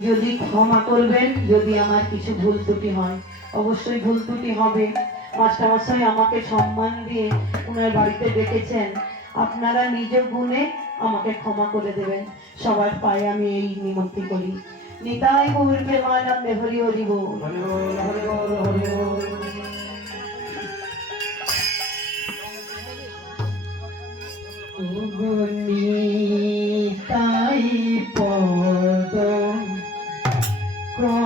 যদি ক্ষমা করবেন, যদি আমার কিছু ভুল ত্রুটি হয়। অবশ্যই ভুল ত্রুটি হবে। মাস্টারমশাই আমাকে সম্মান দিয়ে ওনার বাড়িতে ডেকেছেন, আপনারা নিজ গুণে আমাকে ক্ষমা করে দেবেন। সবার পায়ে আমি এই নিমন্ত্রণ করি। নিতাই গৌর প্রেমানন্দে হরি হরি বল। হরি বল, হরি বল, হরি বল। নিতাই পদ কমল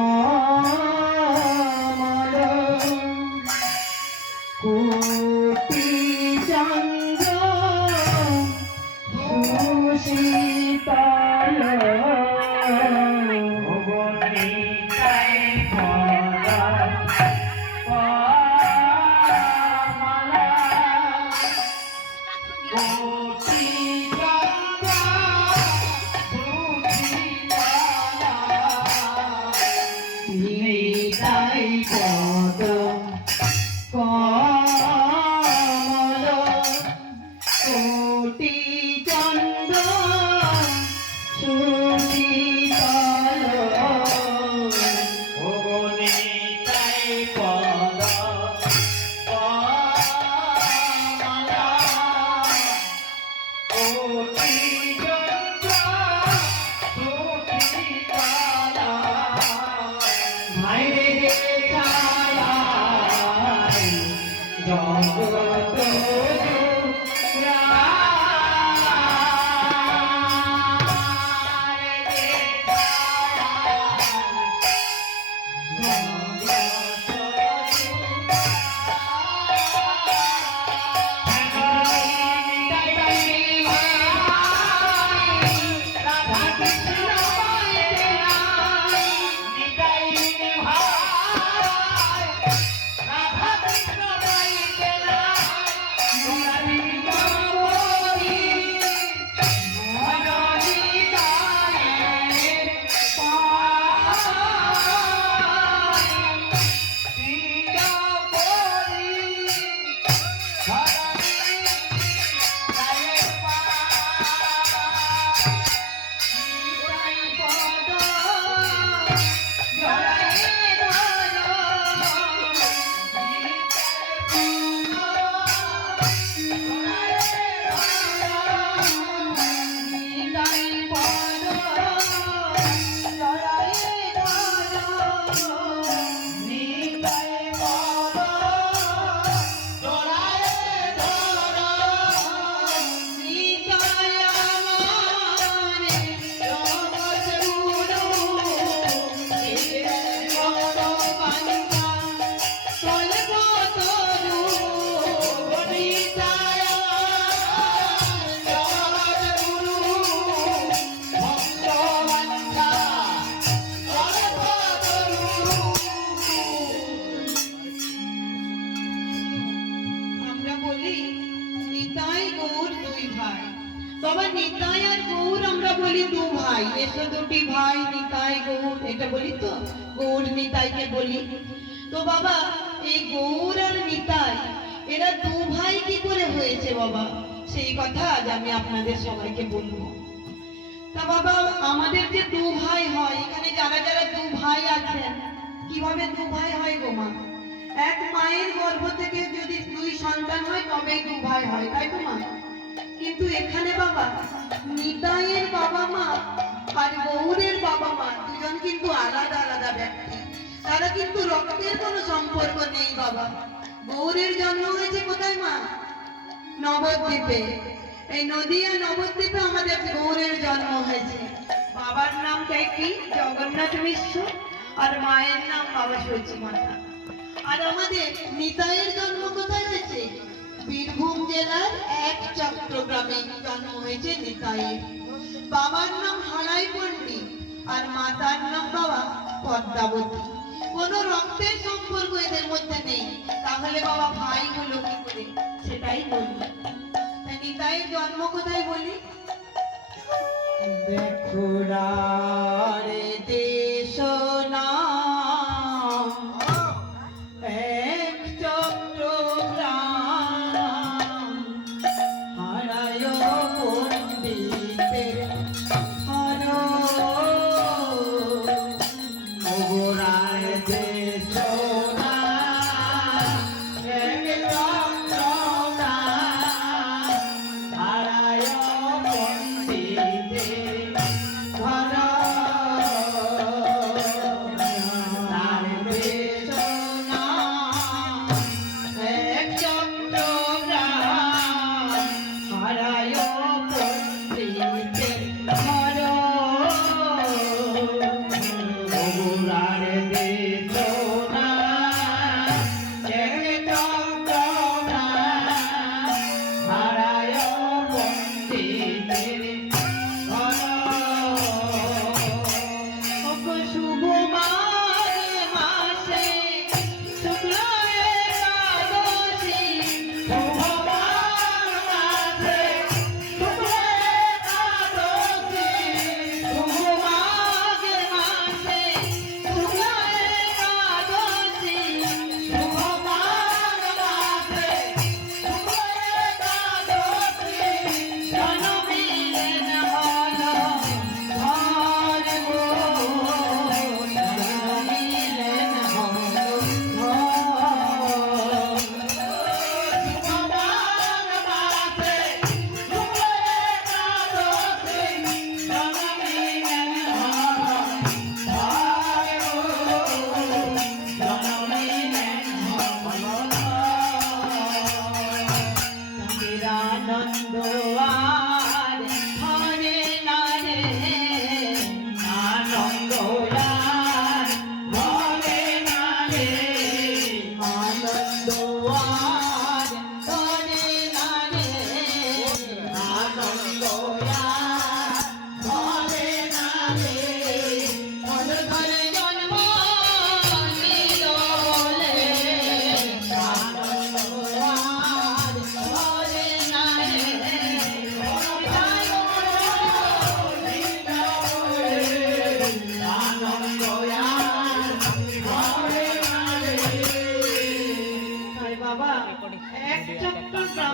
কোটি চন্দ্র সুশীতল নিতাই পদ কমল কোটি চন্দ্র সুশীতল। নিতাই পদ কমল কোটি চন্দ্র সুশীতল। নিতাই পদ কমল কোটি চন্দ্র সুশীতল। ভাইরে ছায়া জগত বাবা নিতাই আর গৌর আমরা বলি দু ভাই, এসো দুটি ভাই নিতাই গৌর, এটা বলি তো, গৌর নিতাইকে বলি। তো বাবা এই গৌর আর নিতাই এরা দু ভাই কি করে হয়েছে বাবা, সেই কথা আজ আমি আপনাদের সবাইকে বলবো। তা বাবা আমাদের যে দু ভাই হয়, এখানে যারা যারা দু ভাই আছেন, কিভাবে দু ভাই হয় গো মা? এক মায়ের গর্ভ থেকে যদি দুই সন্তান হয় তবেই দু ভাই হয়, তাই তো মা? কিন্তু এখানে বাবা নিতাইয়ের বাবা মা আর গৌরের বাবা মা দুজন কিন্তু আলাদা আলাদা ব্যক্তি, তারা কিন্তু রক্তের কোনো সম্পর্ক নেই বাবা। গৌরের জন্ম হয়েছে কোথায় মা? নবদ্বীপে। এই নদিয়া নবদ্বীপে আমাদের গৌরের জন্ম হয়েছে। বাবার নাম কি? জগন্নাথ মিশ্র, আর মায়ের নাম বাবা সচি মাতা। আর আমাদের নিতাইয়ের জন্ম কোথায় হয়েছে? বীরভূম জেলার এক চট্টগ্রামে জন্ম হয়েছে নিতাইয়ের। বাবার নাম হারাই পণ্ডিত আর মাতার নাম বাবা পদ্মাবতী। কোনো রক্তের সম্পর্ক এদের মধ্যে নেই, তাহলে বাবা ভাই হলো কি করে? সেটাই বলি। নিতাইয়ের জন্ম কোথায় বলি? দেখো রে দেশ না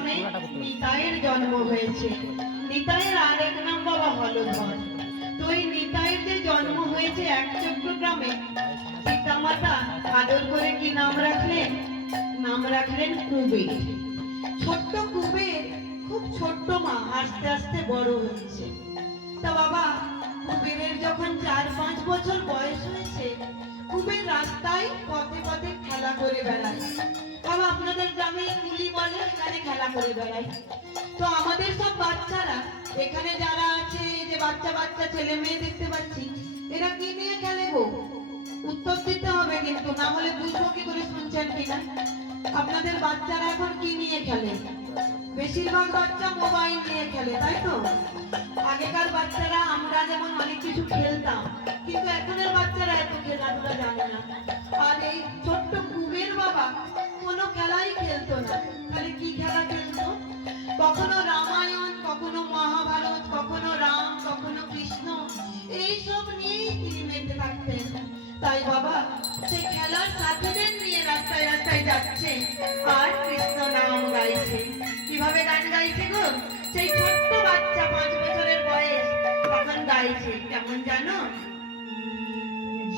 গ্রামে নিতাইয়ের জন্ম হয়েছে। নিতাইয়ের আরেক নাম বাবা হলধর। তো এই নিতাইয়ের যে জন্ম হয়েছে একচক্র গ্রামে, পিতামাতা আদর করে কি নাম রাখলেন? নাম রাখলেন কুবের। ছোট্ট কুবের খুব ছোট্ট মা, আস্তে আস্তে বড় হচ্ছে। তা বাবা কুবেরের যখন 4-5 বছর বয়স হয়েছে, কুবের রাস্তায় পথে পথে খেলা করে বেড়ায়। বাবা আপনাদের গ্রামে কুলি বলে, এখানে খেলা করে বেড়ায়। তো আমাদের সব বাচ্চারা এখানে যারা আছে, যে বাচ্চা বাচ্চা ছেলে মেয়ে দেখতে পাচ্ছি, এরা কি নিয়ে খেলে গো? উত্তর দিতে হবে কিন্তু, না হলে বুঝবো কি করে শুনছেন কিনা। আপনাদের বাচ্চারা এখন কি নিয়ে খেলে? বেশিরভাগ বাচ্চা মোবাইল নিয়ে খেলে, তাই তো? আগেকার বাচ্চারা আমরা যেমন অনেক কিছু খেলতাম, কিন্তু এখনের বাচ্চারা এত খেলাধুলা জানে না। আর এই ছোট্ট কুবের বাবা কোনো খেলাই খেলতো না। তাহলে কি খেলা খেলতো? কখনো রামায়ণ, কখনো মহাভারত, কখনো রাম, কখনো কৃষ্ণ, এইসব নিয়েই তিনি মেতে থাকতেন। তাই বাবা সেই খেলার সাথীদের নিয়ে রাস্তায় রাস্তায় যাচ্ছে আর কৃষ্ণ নাম গাইছে। কিভাবে গান গাইছে গো? সেই ছোট্ট বাচ্চা 5 বছরের বয়স তখন গাইছে কেমন জানো?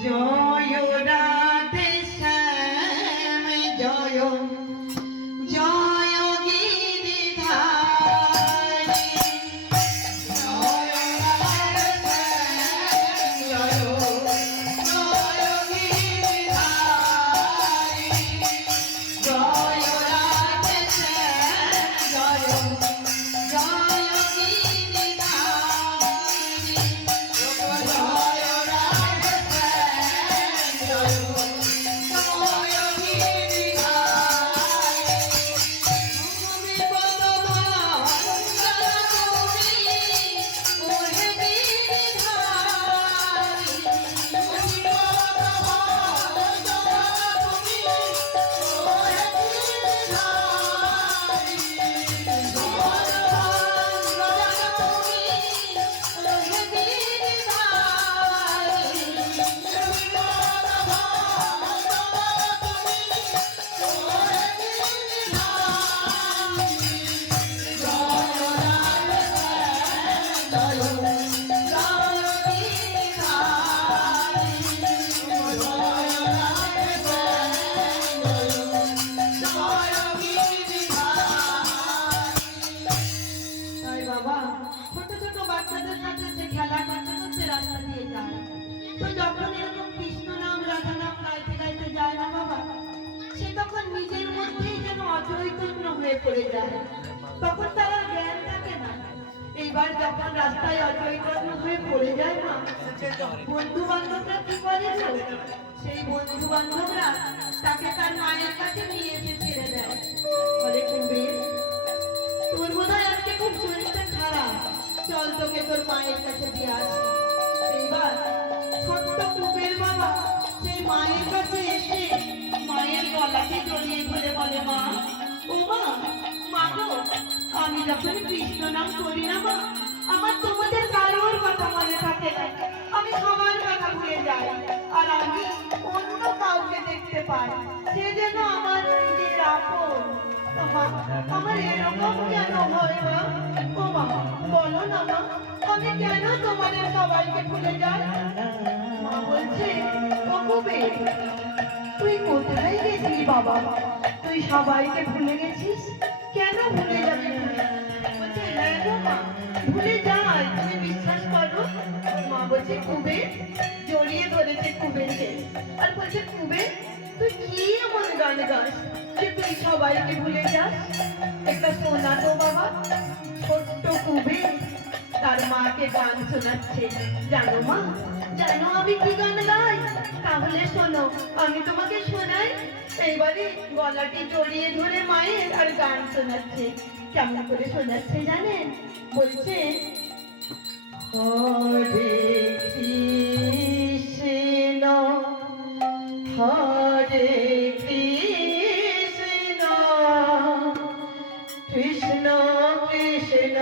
জয় রাধে শ্যাম জয়, জয় গিরিধারী, জয় রাধে শ্যাম জয়, জয় গিরিধারী, জয় রাধে শ্যাম জয়, জয় গিরিধারী, জয় রাধে শ্যাম জয়, জয় তাই বাবা ছোট ছোট বাচ্চাদের সাথে যে খেলা করতে করতে রাস্তা দিয়ে যায়, তো যখন এরকম কৃষ্ণ নাম রাধা নাম গাইতে গাইতে যায় না বাবা, সে তখন নিজের মধ্যেই যেন অচৈতন্য হয়ে পড়ে যায়। তখন তার আর জ্ঞান থাকে না। এইবার যখন রাস্তায় অচৈতন্য হয়ে পড়ে যায় না, বন্ধু বান্ধবরা কি করে গো? সেই বন্ধু বান্ধবরা তাকে তার মায়ের কাছে নিয়ে এসে ছেড়ে দেয়। বলে কুবের, তোর বোধহয় আজকে খুব শরীরটা খারাপ, চল তোকে তোর মায়ের কাছে দিয়ে আসি। এইবার ছোট্ট কুবের বাবা সেই মায়ের কাছে এসে মায়ের গলাকে জড়িয়ে ধরে বলে, মা, ও মা, মা গো, আমি যখন কৃষ্ণ নাম করি না মা, আমার তোমাদের কারোর কথা মনে থাকে না, আমি সবার কথা ভুলে যাই। আর আমি অন্য কাউকে দেখতে পাই, সে যেন আমার নিজের আপন। তো মা, আমার এরকম কেন হয় মা? ও মা, বলো না মা, আমি কেন তোমাদের সবাইকে ভুলে যাই? মা বলছে, ও কুবের, তুই কোথায় গেছিলি বাবা? তুই সবাইকে ভুলে গেছিস? কেন ভুলে যাবি? বলছে, হ্যাঁ গো মা, ভুলে যাই, তুমি বিশ্বাস করো। মা বলছে, কুবের, জড়িয়ে ধরেছে কুবেরকে আর বলছে, কুবের, তুই কি এমন গান গাস যে তুই সবাইকে ভুলে যাস? একটা শোনা তো বাবা। ছোট্ট কুবের তার মাকে গান শোনাচ্ছে। জানো মা, জানো আমি কি গান গাই? তাহলে শোনো, আমি তোমাকে শোনাই। এইবারে গলাটি জড়িয়ে ধরে মায়ের আর গান শোনাচ্ছে। কেমন করে শোনাচ্ছে জানেন? বলছে, হরে কৃষ্ণ হরে কৃষ্ণ কৃষ্ণ কৃষ্ণ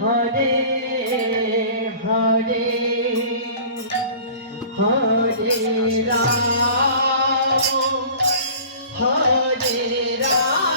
হরে হরে, হরে রাম হরে রাম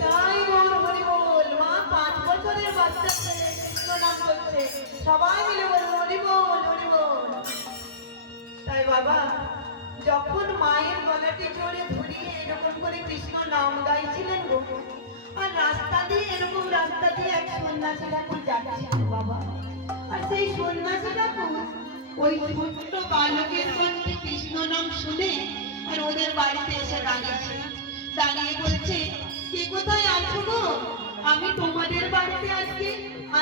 তাই গৌর হরি বল। মা 5 বছরের বাচ্চা ছেলে কৃষ্ণ নাম করছে, সবাই মিলে বল হরি বল হরি বল। তাই বাবা যখন মায়ের গলাটি জড়িয়ে ধরিয়ে এরকম করে কৃষ্ণ নাম গাইছিলেন গো, আর রাস্তা দিয়ে এক সন্ন্যাসী ঠাকুর যাচ্ছিল বাবা, আর সেই সন্ন্যাসী ঠাকুর ওই ছোট্ট বালকের কণ্ঠে কৃষ্ণ নাম শুনে আর ওদের বাড়িতে এসে দাঁড়িয়েছে, দাঁড়িয়ে বলছে, কে কোথায় আছো গো? আমি তোমাদের বাড়িতে আজকে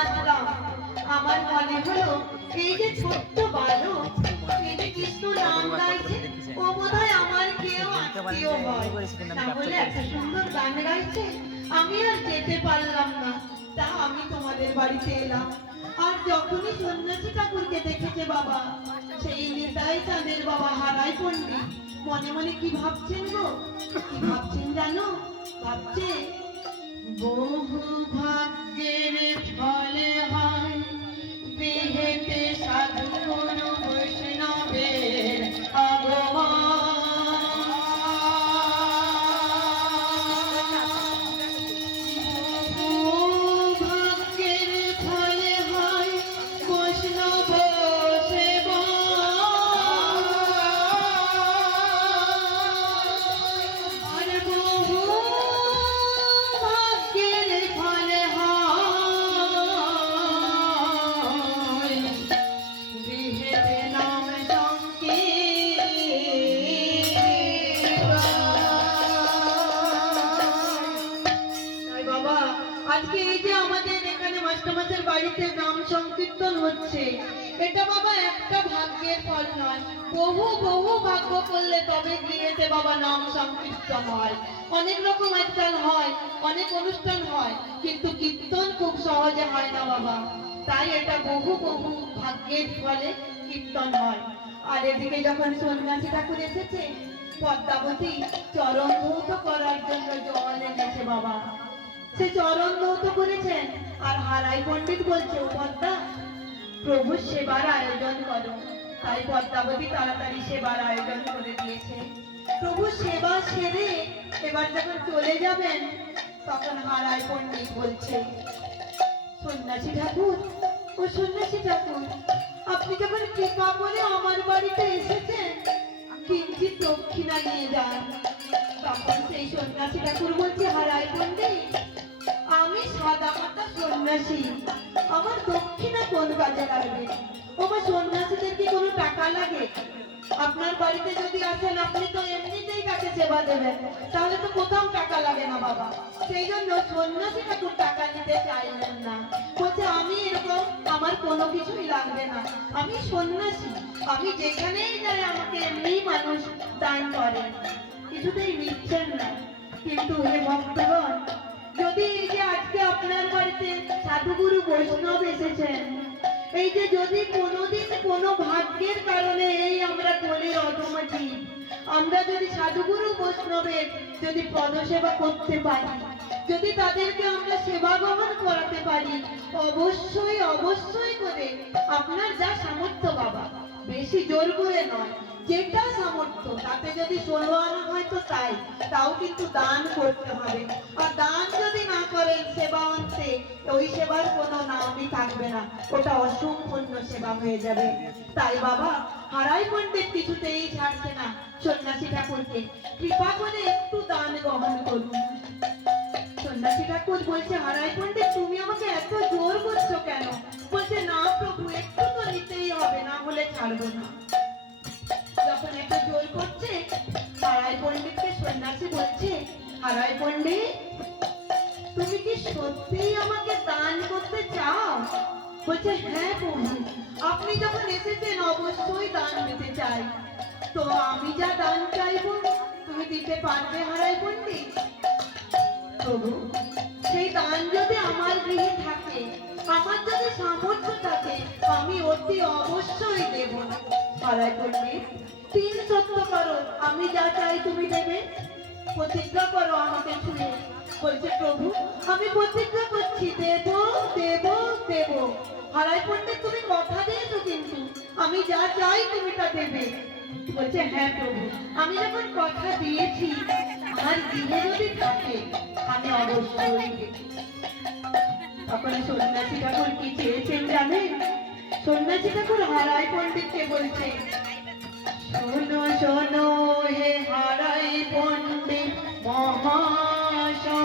আসলাম। আমার মনে হলো এই যে ছোট্ট বালক, এই যে কৃষ্ণ নাম গাইছে, ও বোধহয় আমার কেউ আত্মীয় হয়, তাহলে এত সুন্দর গান গাইছে, আমি আর যেতে পারলাম না, তা আমি তোমাদের বাড়িতে এলাম। আর যখনই সন্ন্যাসী ঠাকুরকে দেখেছে বাবা, সেই নিতাই চাঁদের বাবা হারাই পণ্ডিত মনে মনে কি ভাবছেন গো, কি ভাবছেন জানো? ভাবছে, বহু ভাগ্যের ফলে হয় বিহেতে সাধুর বৈষ্ণবের আগমন। বহু ভাগ্যের ফলে হয় বৈষ্ণব সেবা, আর বহু ভাগ্যের ফলে হয় বিহেতে নাম সংকীর্তন। তাই বাবা আজকে এই যে আমাদের এখানে মাস্টারমশাইয়ের বাড়িতে নাম সংকীর্তন হচ্ছে, এটা বাবা একটা ভাগ্যের ফল নয়, বহু বহু ভাগ্য করলে তবে গিয়েছে বাবা নাম সংকীর্তন হয়। অনেক রকম আজকাল হয়, অনেক অনুষ্ঠান হয়, কিন্তু কীর্তন খুব সহজে হয় না বাবা, তাই এটা বহু বহু ভাগ্যের ফলে কীর্তন হয়। আর এদিকে যখন সন্ন্যাসী ঠাকুর এসেছে, পদ্মাবতী চরণ ধৌত করার জন্য জল এনেছে বাবা। সে চরণ ধৌত করেছেন আর হারাই পণ্ডিত বলছে, ও পদ্মা, প্রভুর সেবার আয়োজন করো। তাই পদ্মাবতী তাড়াতাড়ি সেবার আয়োজন করে দিয়েছে। প্রভু সেবা সেরে এবার যখন চলে যাবেন, তখন হারাই পণ্ডিত বলছে, সন্ন্যাসী ঠাকুর, ও সন্ন্যাসী ঠাকুর, আপনি যখন কৃপা করে আমার বাড়িতে এসেছেন, কিঞ্চিত দক্ষিণা নিয়ে যান। তখন সেই সন্ন্যাসী ঠাকুর বলছে, হারাই পণ্ডিত, আমি সাদা মাটা সন্ন্যাসী, আমার দক্ষিণা কোন কাজে লাগবে? আমার সন্ন্যাসীদের কি কোনো টাকা লাগে? আপনার বাড়িতে যদি আসেন, আপনি তো এমনিতেই তাকে সেবা দেবেন, তাহলে তো কোথাও টাকা লাগে না বাবা। সেই জন্য সন্ন্যাসী ঠাকুর টাকা নিতে চাইলেন না। বলছে, আমি এরকম, আমার কোনো কিছুই লাগবে না, আমি সন্ন্যাসী, আমি যেখানেই যাই আমাকে এমনি মানুষ দান করে। কিছুতেই নিচ্ছেন না। কিন্তু হে ভক্তগণ, যদি এই যে আজকে আপনার বাড়িতে সাধুগুরু বৈষ্ণব এসেছেন, এই যে যদি কোনোদিন কোনো ভাগ্যের কারণে এই আমরা কলির অধম জীব, আমরা যদি সাধুগুরু বৈষ্ণবের যদি পদসেবা করতে পারি, যদি তাদেরকে আমরা সেবা গ্রহণ করাতে পারি, অবশ্যই অবশ্যই করে আপনার যা সামর্থ্য বাবা, বেশি জোর করে নয়, যেটা সামর্থ্য, তাতে যদি 16 আনা হয় তো তাই, তাও কিন্তু দান করতে হবে। আর দান যদি না করেন সেবা অন্তে, ওই সেবার কোনো নামই থাকবে না, ওটা অসম্পূর্ণ সেবা হয়ে যাবে। তাই বাবা হারাই পণ্ডিত কিছুতেই ছাড়ছে না সন্ন্যাসী ঠাকুরকে, কৃপা করে একটু দান গ্রহণ করুন। সন্ন্যাসী ঠাকুর বলছে, হারাই পণ্ডিত, তুমি আমাকে এত জোর করছো কেন? বলছে, না প্রভু, একটু তো নিতেই হবে, না হলে ছাড়বো না। যখন একটু জোর করছে, হারাই পণ্ডিতকে সন্ন্যাসী বলছে, হারাই পণ্ডিত, তুমি কি সত্যিই আমাকে দান করতে চাও? বলছে, হ্যাঁ প্রভু, আপনি যখন এসেছেন অবশ্যই দান দিতে চাই। তো আমি যা দান চাইবো তুমি দিতে পারবে হারাই পণ্ডিত? প্রভু, সেই দান যদি আমার গৃহে থাকে, আমার যদি সামর্থ্য থাকে, আমি অতি অবশ্যই দেব। হারাই পণ্ডিত, 3 সত্য করো, আমি যা চাই তুমি দেবে। প্রতিজ্ঞা করো আমাকে ছুঁয়ে। বলছে, প্রভু, আমি প্রতিজ্ঞা করছি, দেব দেব দেব। হারাই পণ্ডিত, তুমি কথা দিয়েছো কিন্তু, আমি যা চাই তুমি তা দেবে। বলছে, হ্যাঁ প্রভু, আমি যখন কথা দিয়েছি, আমার গৃহে যদি থাকে আমি অবশ্যই দেব। তখন সন্ন্যাসী ঠাকুর কি চেয়েছেন জানেন? সন্ন্যাসী ঠাকুর হারাই পণ্ডিতকে বলছে, শোনো শোনো হে হারাই পণ্ডিত মহাশয়,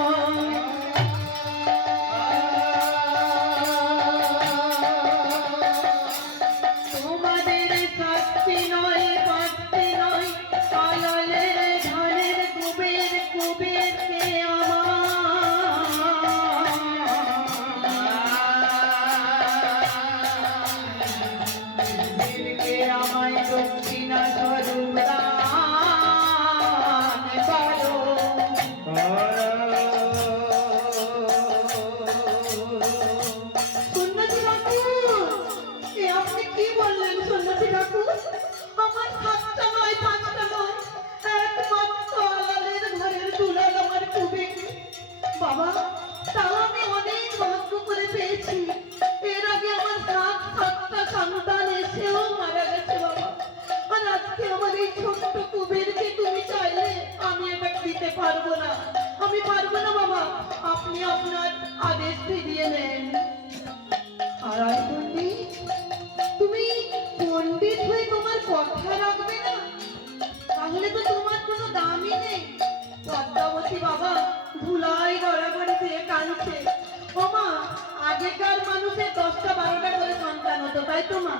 তোমাদের শাস্তি নয় পাস্তি নয়, আলালের ধানের কুবের কুবের কে আমায় দক্ষিণা স্বরূপ দান করো। সন্ন্যাসী ঠাকুর, এ আপনি কি বললেন সন্ন্যাসী ঠাকুর? আমার 7টা নয় 5টা নয়, একমাত্র আলালের ঘরের দুলাল আমার কুবে। বাবা, তাও আমি অনেক ভাগ্য করে পেয়েছি। এর আগে আমার 7টা সন্তান এসেও মারা গেছে বাবা। আর আজকে আমার এই ছোট্ট কুবেরকে তুমি চাইলে আমি এটা দিতে পারবো না, আমি পারবো না বাবা, আপনি আপনার আদেশ ফিরিয়ে নেন। হারাই পণ্ডিত, তুমি পণ্ডিত হয়ে তোমার কথা রাখবে না? তাহলে তো তোমার কোনো দামই নেই। পদ্মাবতী বাবা ধুলাই গড়াগড়ি দিয়ে কাঁদছে। ও মা, আগেকার মানুষের 10টা 12টা করে সন্তান হতো, তাই তো মা?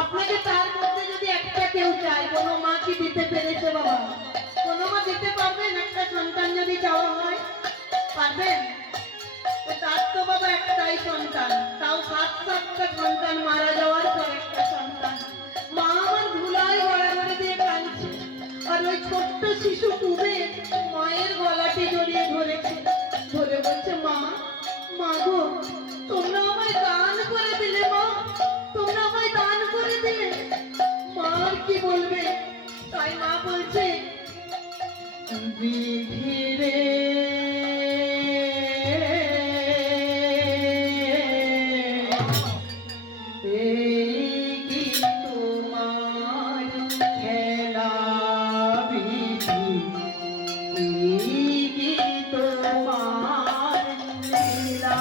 আপনাকে তার মধ্যে যদি একটা কেউ চায়, কোনো মা কি দিতে পেরেছে বাবা? কোনো মা দিতে পারবেন? একটা সন্তান যদি চাওয়া হয়, পারবেন? তার তো বাবা একটাই সন্তান, তাও 7টা সন্তান মারা যাওয়ার পর একটা সন্তান। মা আমার ধুলাই গড়াগড়ি দিয়ে কাঁদছে, আর ওই ছোট্ট শিশু কুবের মায়ের গলাটি জড়িয়ে ধরেছে, ধরে বলছে, মা, মা গো, তোমরা আমায় দান করে দিলে মা, তোমরা আমায় দান করে দিলে। মা আর কি বলবে? তাই মা বলছে, বিধিরে এই কি তোমার খেলা বিধি, এই কি তোমার লীলা।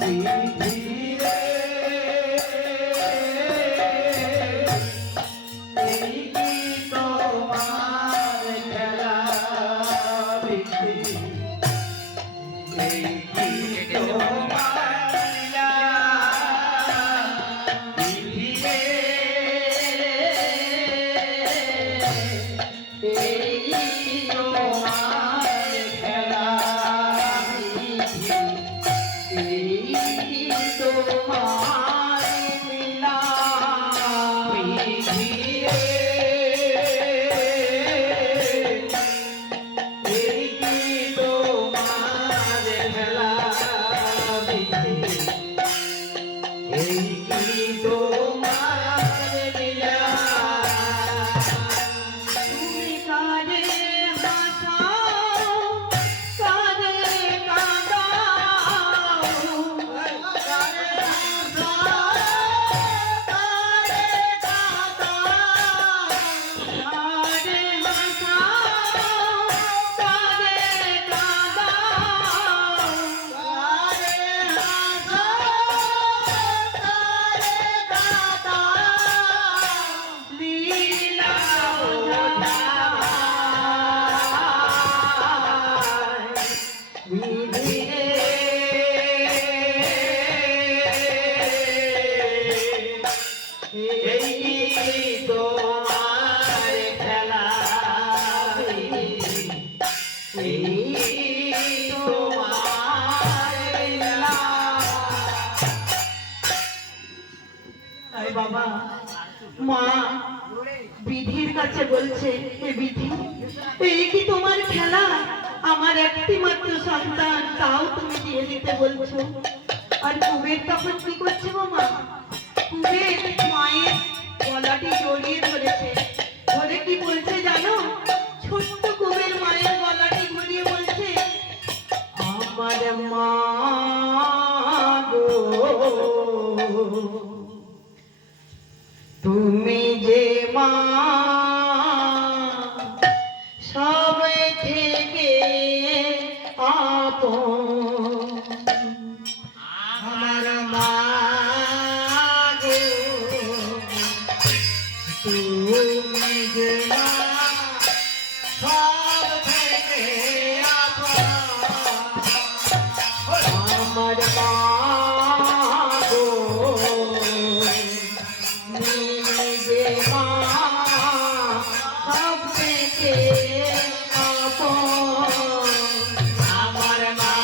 বিধিরে এই কি তোমার খেলা বিধি, এই কি তোমার লীলা। বিধিরে এই কি তোমার খেলা বিধি, এই কি তোমার লীলা। বিধিরে এই কি তোমার খেলা বিধি, এই কি তোমার লীলা। তুমি কারে হাসাও, কারে কাঁদাও, কারে হাসাও, কারে কাঁদাও, কারে হাসাও, কারে কাঁদাও, কারে হাসাও, কারে কাঁদাও, লীলা এই কি তোমার খেলা বিধি, এই তোমার লীলা। আরে বাবা, মা বিধির কাছে বলছে, হে বিধি, এই কি তোমার খেলা? আমার একটি মাত্র সন্তান, তাও তুমি দিয়ে দিতে বলছো। আর কুবের তখন কি করছে গো মা? কুবের মায়ের গলাটি জড়িয়ে ধরেছে, ধরে কি বলছে জানো? ছোট্ট কুবের মায়ের গলাটি ধরিয়ে বলছে, আমার মা গো, তুমি যে মা সব থেকে আপন, আমার মা গো, তুমি যে মা সব থেকে আপন, আমার মা গো, তুমি যে মা সব থেকে আপন, আমার মা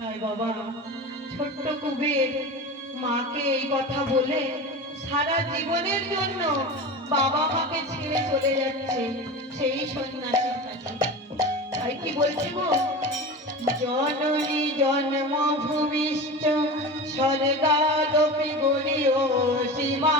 তাই বাবা ছোট্ট কুবের মাকে এই কথা বলে সারা জীবনের জন্য বাবা মাকে ছেড়ে চলে যাচ্ছে সেই সন্ন্যাসীর কাছে। তাই কি বলছি গো, জননী জন্মভূমিশ্চ স্বর্গাদপি গরীয় সীমা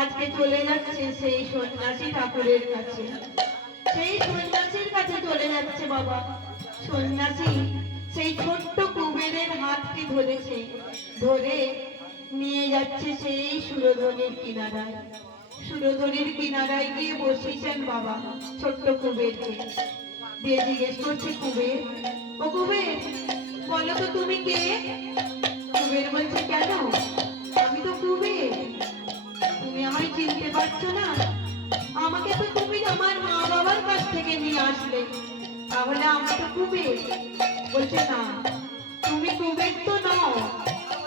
আজকে চলে যাচ্ছে সেই সন্ন্যাসী ঠাকুরের কাছে। সেই সন্ন্যাসীর কাছে চলে যাচ্ছে বাবা। সন্ন্যাসী সেই ছোট্ট কুবেরের হাতটি ধরেছে, ধরে নিয়ে যাচ্ছে সেই সুরধনির কিনারায়। সুরধনির কিনারায় গিয়ে বসেছেন বাবা ছোট্ট কুবেরকে দিয়ে জিজ্ঞেস করছে, কুবের ও কুবের বলো তো তুমি কে? কুবের বলছে, কেন? আমি তো কুবের, তুমি আমায় চিনতে পারছো না? আমাকে তো তুমি আমার মা বাবার কাছ থেকে নিয়ে আসলে, তাহলে আমি তো কুবের। বলছে, না তুমি কুবের তো নও,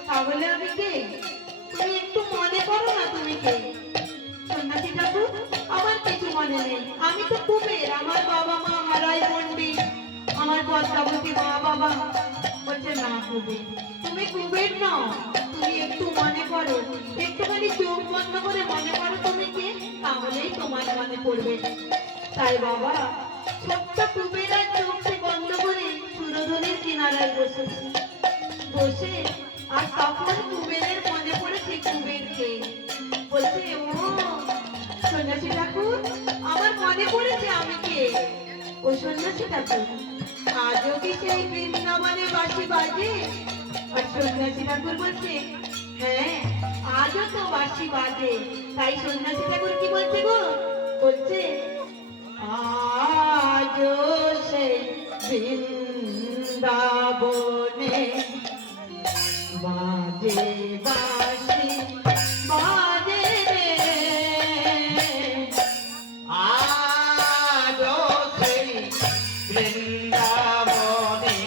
তাহলে আমি কে? তুমি একটু মনে করো না তুমি কে? সন্ন্যাসী ঠাকুর, আমার কিছু মনে নেই, আমি তো কুবের, আমার বাবা মা হারাই পণ্ডিত, আমার পদ্মাবতী মা বাবা। বলছে, না কুবের, তুমি কুবের নও, তুমি একটু মনে করো, একটুখানি চোখ বন্ধ করে মনে করো তুমি কে, তাহলেই তোমার মনে পড়বে। তাই বাবা ছোট্ট কুবের আর চোখটি বন্ধ করে সুরধনির কিনারায় বসেছে। বসে আর তখন কুবেরের মনে পড়েছে কুবেরকে। বলছে, ও সন্ন্যাসী ঠাকুর, আমার মনে পড়েছে আমি কে। ও সন্ন্যাসী ঠাকুর, আজও কি সেই বৃন্দাবনে বাঁশি বাজে? আর সন্ন্যাসী ঠাকুর বলছে, হ্যাঁ আজও তো বাঁশি বাজে। তাই সন্ন্যাসী ঠাকুর কি বলছে গো? বলছে, আজও সেই বৃন্দাবনে বাজে বাঁশি বাজে রে, আজও সেই বৃন্দাবনে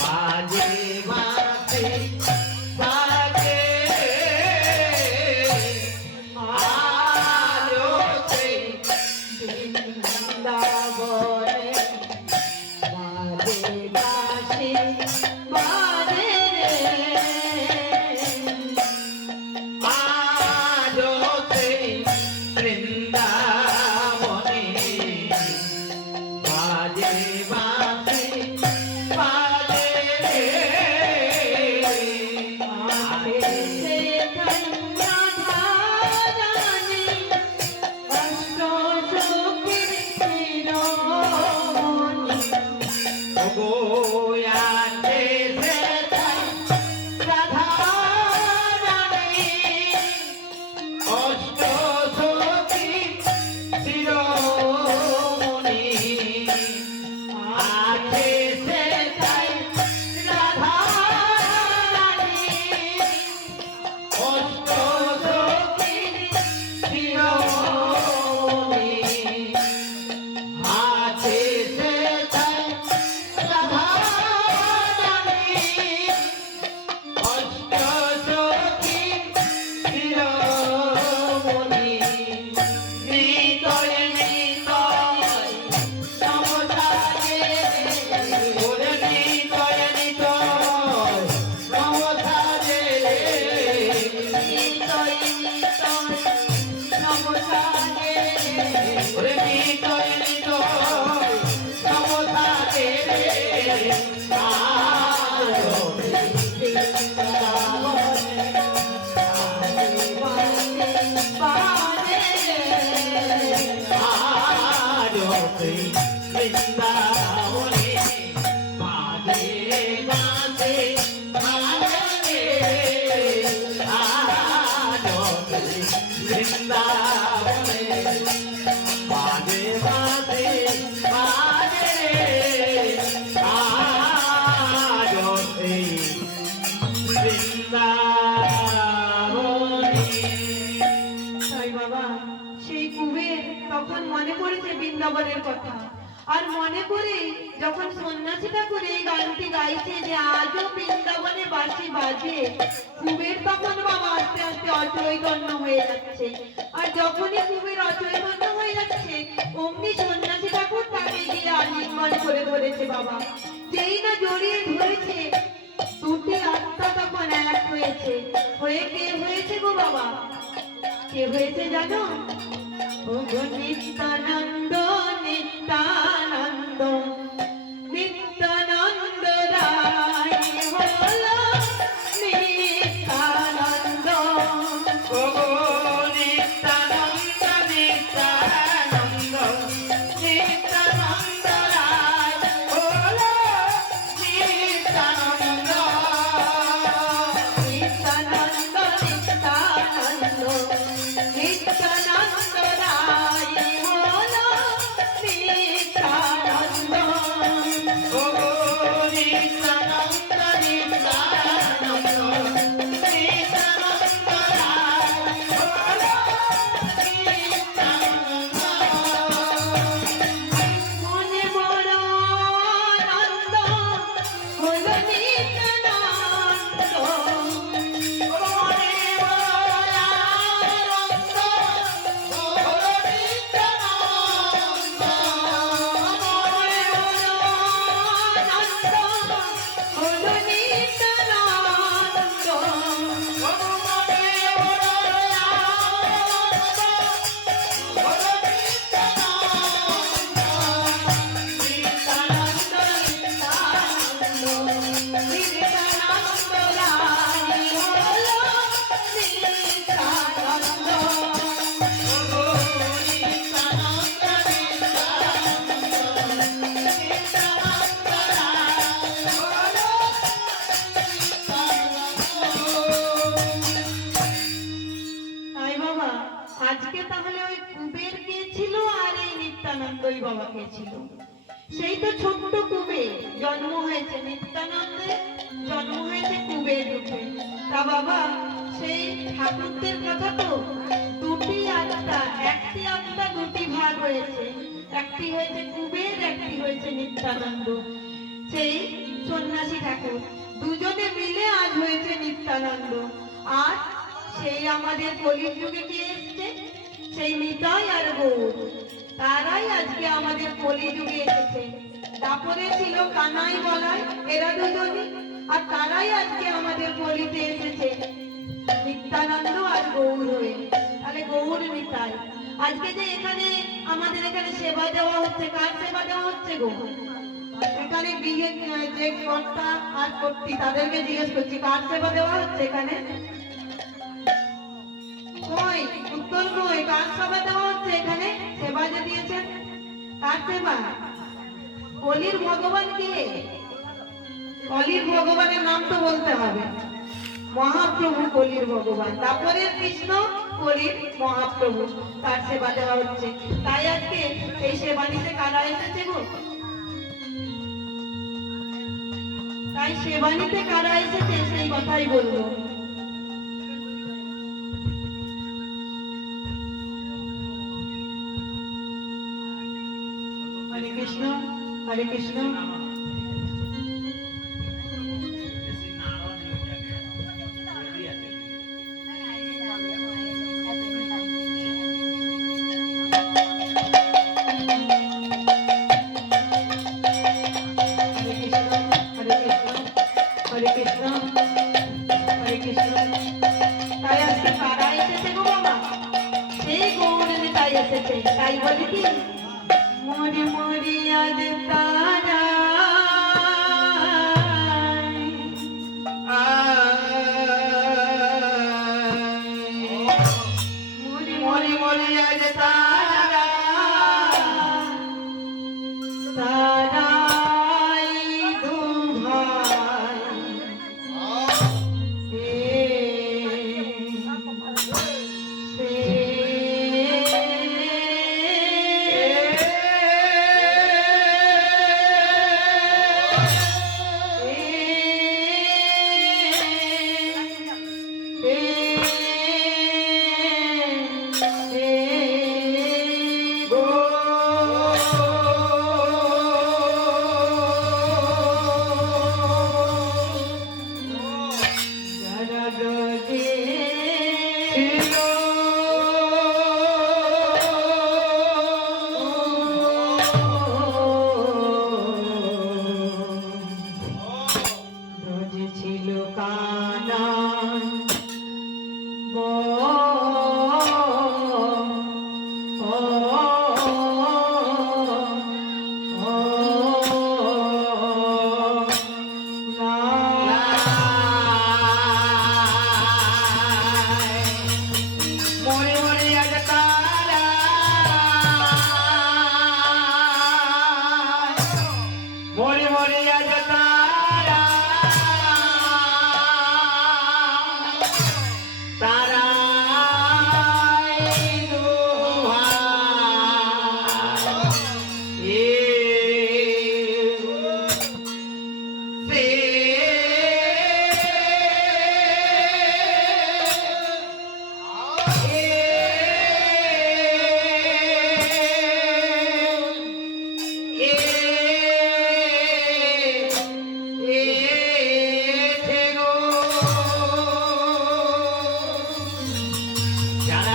বাজে বাঁশি বাজে, বৃন্দাবনে বাজে বাজে বাজে আজ সেই বৃন্দাবনে। তাই বাবা সেই কুবের তখন মনে পড়েছে বৃন্দাবনের কথা, আর মনে করে যখন সন্ন্যাসী ঠাকুর এই গানটি গাইছে যে আজও বৃন্দাবনে বাঁশি বাজে, কুবের তখন বাবা আস্তে আস্তে অচৈতন্য হয়ে যাচ্ছে। আর যখনই কুবের অচৈতন্য হয়ে যাচ্ছে অমনি সন্ন্যাসী ঠাকুর তাকে গিয়ে আলিঙ্গন করে ধরেছে বাবা। যেই না জড়িয়ে ধরেছে দুটি আত্মা তখন এক হয়েছে। হয়ে কে হয়েছে গো বাবা? কে হয়েছে জানো? ও গো নিত্যানন্দ নিত্যানন্দ নিত্যানন্দ রায় হলো নিত্যানন্দ। ও নিত্যানন্দ নিত্যানন্দ নিত্যানন্দ রায় হলো নিত্যানন্দ। নিত্যানন্দ নিত্যানন্দ নিত্যানন্দ রায় হলো নিত্যানন্দ। ও নিত্যানন্দ নিত্যানন্দ নিত্যানন্দ রায় হলো নিত্যানন্দ। মনে বড় আনন্দ হলো নিত্যানন্দ। ওরে বড় আনন্দ হলো নিত্যানন্দ। মনে বড় আনন্দ হলো নিত্যানন্দ। নিত্যানন্দ নিত্যানন্দ নিত্যানন্দ রায় হলো নিত্যানন্দ। তাই বাবা আজকে তাহলে ওই কুবের কে ছিল আর এই নিত্যানন্দই বাবা কে ছিল? সেই তো ছোট্ট কুবের জন্ম হয়েছে, নিত্যানন্দের জন্ম হয়েছে কুবের রূপে। তা বাবা সেই ঠাকুরদের কথা তো দুটি আত্মা, একটি আত্মা দুটি ভাগ হয়েছে, একটি হয়েছে কুবের একটি হয়েছে নিত্যানন্দ। সেই সন্ন্যাসী ঠাকুর দুজনে মিলে আজ হয়েছে নিত্যানন্দ। আর সেই আমাদের কলির যুগে কি এসছে? সেই নিতাই আর গৌর, তারাই আজকে আমাদের কলি যুগে এসেছে। তারপরে ছিল কানাই বলায়, এরা দুজনই, আর তারাই আজকে আমাদের কলিতে এসেছে নিত্যানন্দ আর গৌর হয়ে। তাহলে গৌর নিতাই আজকে যে এখানে আমাদের এখানে সেবা দেওয়া হচ্ছে, কার সেবা দেওয়া হচ্ছে গো? এখানে গৃহে যে কর্তা আর কর্ত্রী তাদেরকে জিজ্ঞেস করছি কার সেবা দেওয়া হচ্ছে এখানে? কই উত্তর কই? কার সেবা দেওয়া হচ্ছে এখানে? সেবা যে দিয়েছেন কার সেবা? কলির ভগবান কে? কলির ভগবানের নাম তো বলতে হবে। মহাপ্রভু কলির ভগবান, তারপরে কৃষ্ণ, কলির মহাপ্রভু, তার সেবা দেওয়া হচ্ছে। তাই আজকে এই সেবা নিতে কারা এসেছে গো? তাই সেবা নিতে কারা এসেছে সেই কথাই বলবো। হরে কৃষ্ণ হরে কৃষ্ণ। হরে কৃষ্ণ হরে কৃষ্ণ। তাই আজকে কারা এসেছে গো বাবা? সেই গৌরী তাই এসেছে। তাই বলি কি মরি মরি আজ তারা মরি মরি মরি আজ তারা তারাই দুভাই সে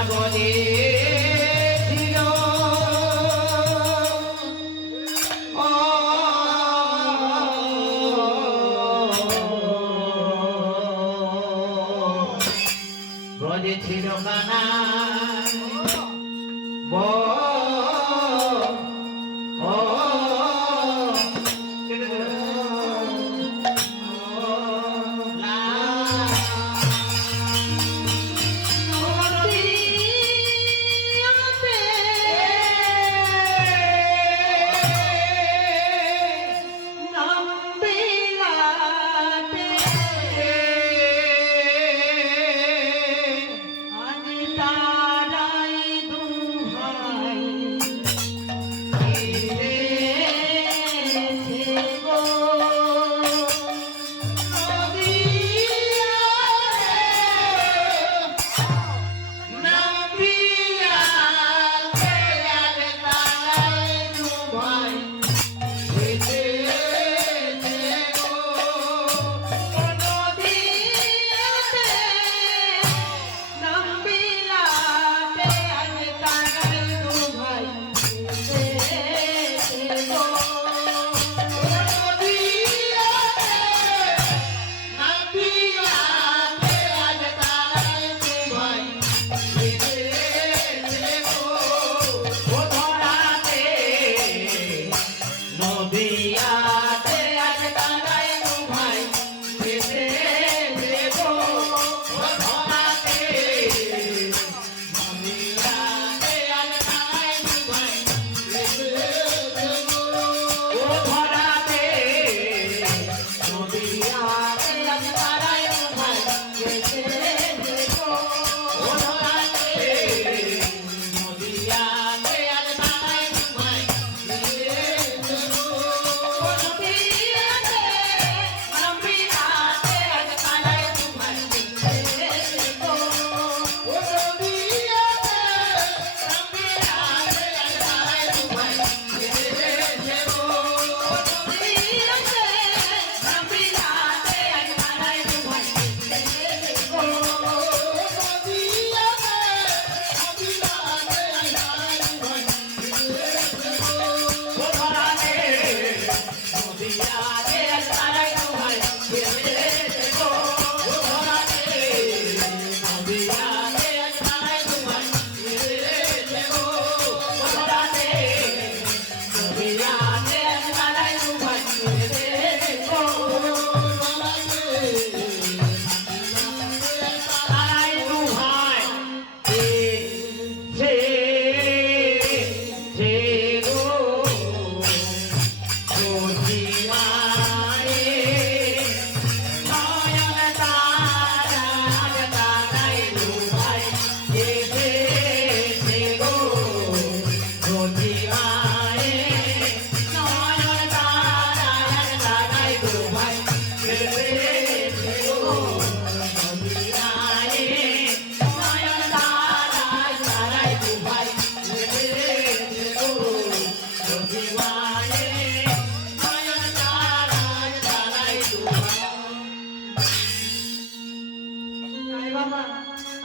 গজে ছিল গজে ছিল কানা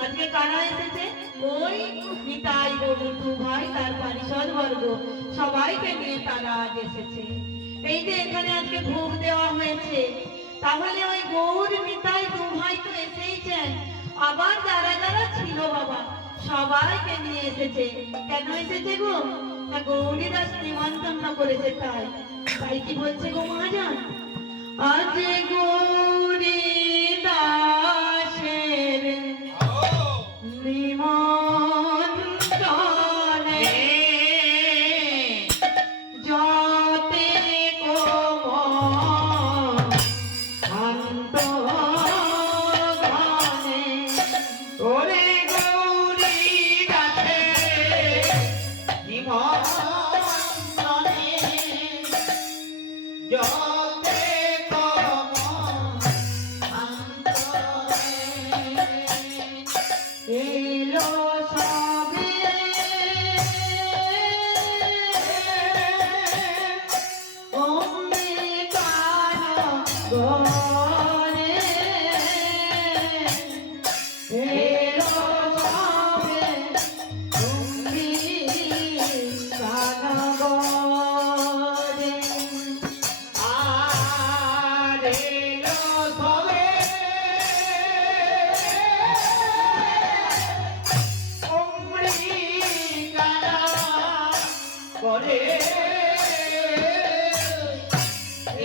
আজকে কারা এসেছে? ওই নিতাই গৌর দু ভাই তার পারিষদ বর্গ সবাইকে নিয়ে তারা আজ এসেছে। এই যে এখানে আজকে ভোগ দেওয়া হয়েছে, তাহলে ওই গৌর নিতাই দু ভাই তো এসেইছেন, আবার যারা যারা ছিল বাবা সবাইকে নিয়ে এসেছে। কেন এসেছে গো? না গৌরী দাস নিমন্ত্রণ করেছে, তাই তাই কি বলছে গো মহাজন? আজ গৌরী দাসের নিমন্ত্রণে যাতে অন্তর্ধানে ওরে গৌরী দাসের নিমন্ত্রণে যাতে ওরে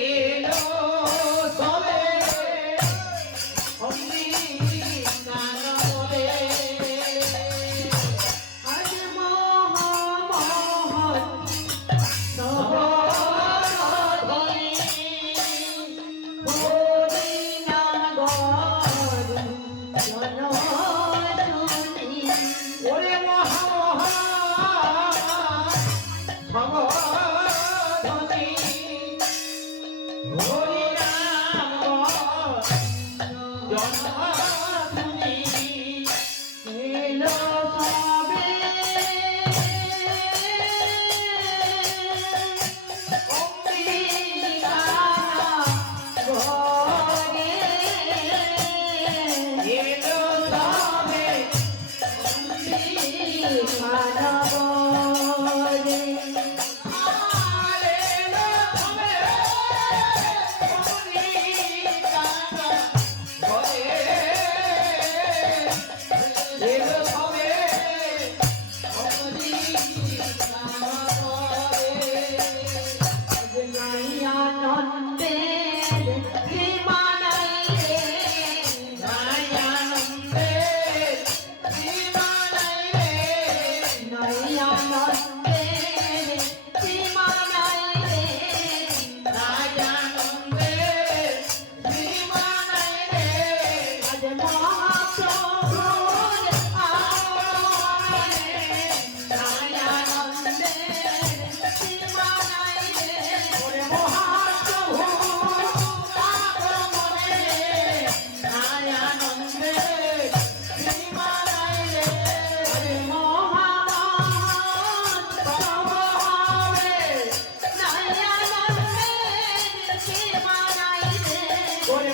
এলো সবে অমনি কানরে আজ মহামহৎ সবধনি হরি নাম গর জননী ওরে মহা সবধনি হরি নাম জননী এলো সবে অমৃতানা ঘরে এলো সবে অমৃতানা ঘরে আলেলো সবে অমনি কানা ঘরে এলো সবে অমনি কানা ঘরে আনন্দের সীমা নাই রে নায়ানন্দে সীমা নাই রে আনন্দের সীমা নাই রে নায়ানন্দে সীমা নাই রে আজ মহাপ্রভুর আগমনে আনন্দের সীমা নাই রে ওরে মহাপ্রভু আগমনে নায়ানন্দে সীমা নাই রে আরে মহামহৎ প্রভবে আনন্দের সীমা নাই রে ওরে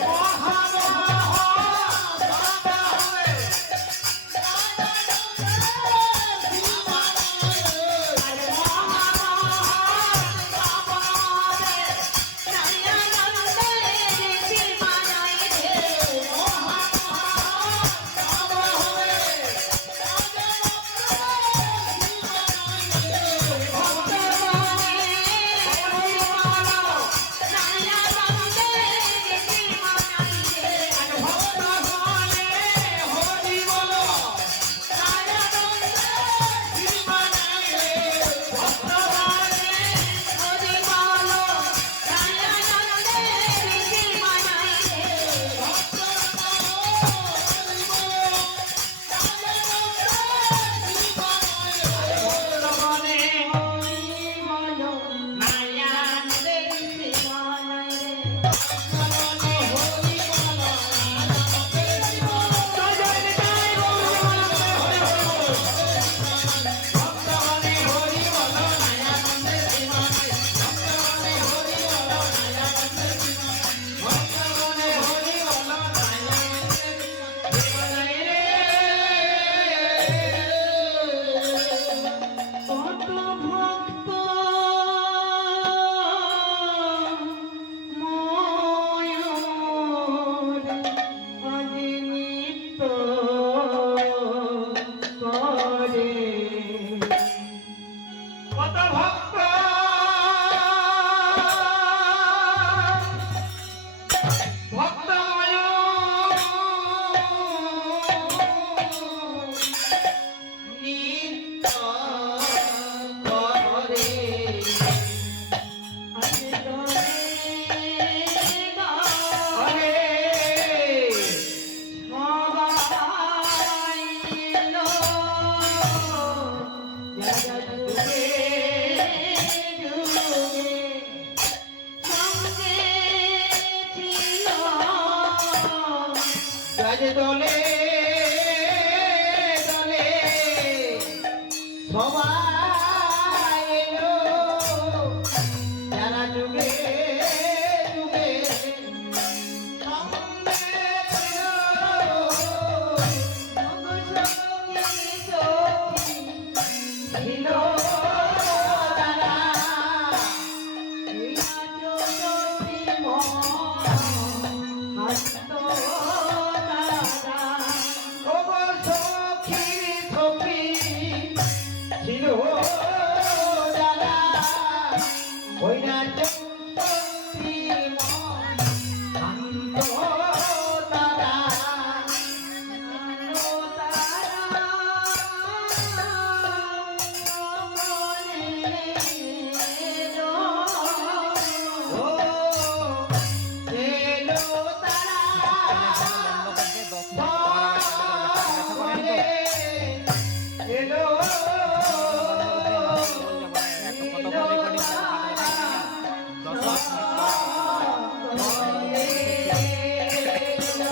কত ভক্ত ময়ূর আজ নিত্য করে কত ভক্ত ভক্তময় নিত্য করে আজ ধরে ওরে সবাই এলো যুগে যুগে সঙ্গে ছিল গাজ দলে দলে সবাই এলো যারা যুগে যুগে সঙ্গে ছিল। সঙ্গে সঙ্গী সখী ছিল